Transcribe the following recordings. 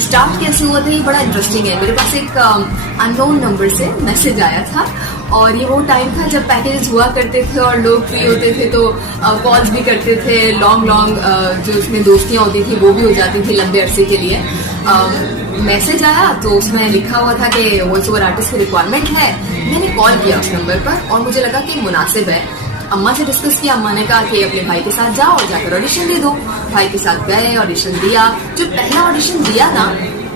Start कैसे हुआ था ये बड़ा इंटरेस्टिंग है। मेरे पास एक अननोन नंबर से मैसेज आया था और ये वो टाइम था जब पैकेजेस हुआ करते थे और लोग फ्री होते थे तो कॉल्स भी करते थे, लॉन्ग जो उसमें दोस्तियां होती थी वो भी हो जाती थी लंबे अरसे के लिए। मैसेज आया तो उसमें लिखा हुआ था कि वॉइस ओवर आर्टिस्ट की रिक्वायरमेंट है। मैंने कॉल किया उस नंबर पर और मुझे लगा कि मुनासिब है। अम्मा से डिस्कस किया, अम्मा ने कहा कि अपने भाई के साथ जाओ और जाकर ऑडिशन दे दो। भाई के साथ गए, ऑडिशन दिया। जो पहला ऑडिशन दिया ना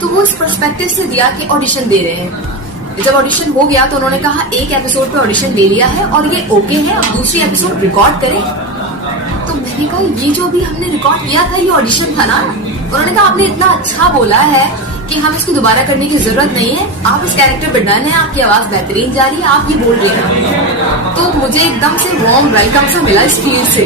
तो वो इस पर्सपेक्टिव से दिया कि ऑडिशन दे रहे हैं। जब ऑडिशन हो गया तो उन्होंने कहा एक एपिसोड पे ऑडिशन दे लिया है और ये ओके है, अब दूसरी एपिसोड रिकॉर्ड करें। तो मैंने कहा ये जो भी हमने रिकॉर्ड किया था ये ऑडिशन था ना। उन्होंने कहा आपने इतना अच्छा बोला है कि हम इसको दोबारा करने की जरूरत नहीं है, आप इस कैरेक्टर पे डन है, आपकी आवाज बेहतरीन जा रही है, आप ये बोल रही हैं। तो मुझे एकदम से वार्म वेलकम सा मिला इस फील्ड से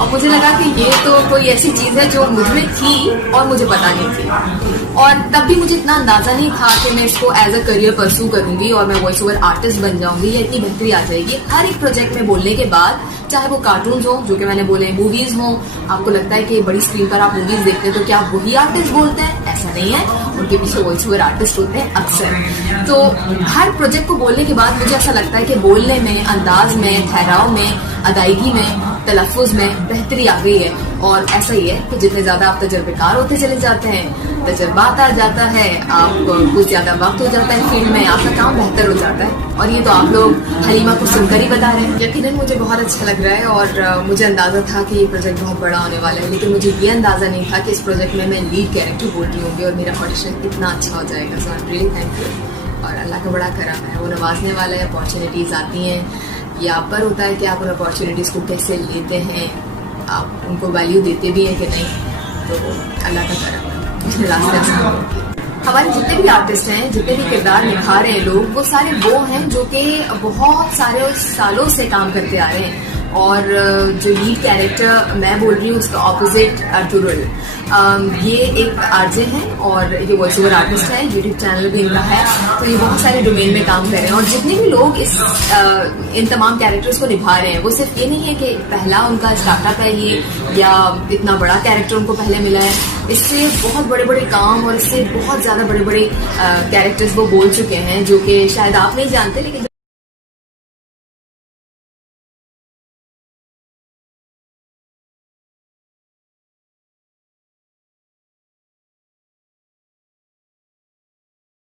और मुझे लगा कि ये तो कोई ऐसी चीज है जो मुझमें थी और मुझे पता नहीं थी। और तब भी मुझे इतना अंदाजा नहीं था कि मैं इसको एज अ करियर परस्यू करूंगी और मैं वॉइस ओवर आर्टिस्ट बन जाऊंगी या इतनी बेहतरी आ जाएगी। हर एक प्रोजेक्ट में बोलने के बाद, चाहे वो कार्टून हो जो कि मैंने बोले, मूवीज हो, आपको लगता है कि बड़ी स्क्रीन पर आप मूवीज देखते हैं तो क्या वही आर्टिस्ट बोलते हैं? ऐसा नहीं है, उनके पीछे वॉइस ओवर आर्टिस्ट होते हैं अक्सर। तो हर प्रोजेक्ट को बोलने के बाद मुझे ऐसा लगता है कि बोलने में, अंदाज में, ठहराव में, अदायगी में, तलफ़ुज़ में बेहतरी आ गई है। और ऐसा ही है कि जितने ज्यादा आप तजर्बेकार होते चले जाते हैं, तजर्बात आ जाता है, आप कुछ ज्यादा वक्त हो जाता है फील्ड में, आपका काम बेहतर हो जाता है। और ये तो आप लोग हलीमा को सुनकर ही बता रहे हैं। यकीनन मुझे बहुत अच्छा लग रहा है और मुझे अंदाजा था कि ये प्रोजेक्ट बहुत बड़ा होने वाला है, लेकिन मुझे ये अंदाजा नहीं था कि इस प्रोजेक्ट में मैं लीड कैरेक्टर बोल रही होंगी और मेरा ऑडिशन इतना अच्छा हो जाएगा। सो आई एम रियली थैंकफुल और अल्लाह का बड़ा करम है, वो नवाजने वाला है। अपॉर्चुनिटीज आती हैं, ये आप पर होता है कि आप उन अपॉर्चुनिटीज को कैसे लेते हैं, आप उनको वैल्यू देते भी हैं कि नहीं। तो अल्लाह का करम है, उसने रास्ते से हमारे जितने भी आर्टिस्ट हैं, जितने भी किरदार निभा रहे हैं लोग, वो सारे वो हैं जो कि बहुत सारे सालों से काम करते आ रहे हैं। और जो लीड कैरेक्टर मैं बोल रही हूँ उसका ऑपोजिट अर्तुगरुल, ये एक आरजे हैं और ये वॉइस ओवर आर्टिस्ट है, यूट्यूब चैनल भी इनका है। तो ये बहुत सारे डोमेन में काम कर रहे हैं और जितने भी लोग इन तमाम कैरेक्टर्स को निभा रहे हैं वो सिर्फ ये नहीं है कि पहला उनका स्टार्टअप है ये या इतना बड़ा कैरेक्टर उनको पहले मिला है। इससे बहुत बड़े बड़े काम और इससे बहुत ज्यादा बड़े बड़े कैरेक्टर्स वो बोल चुके हैं जो कि शायद आप नहीं जानते, लेकिन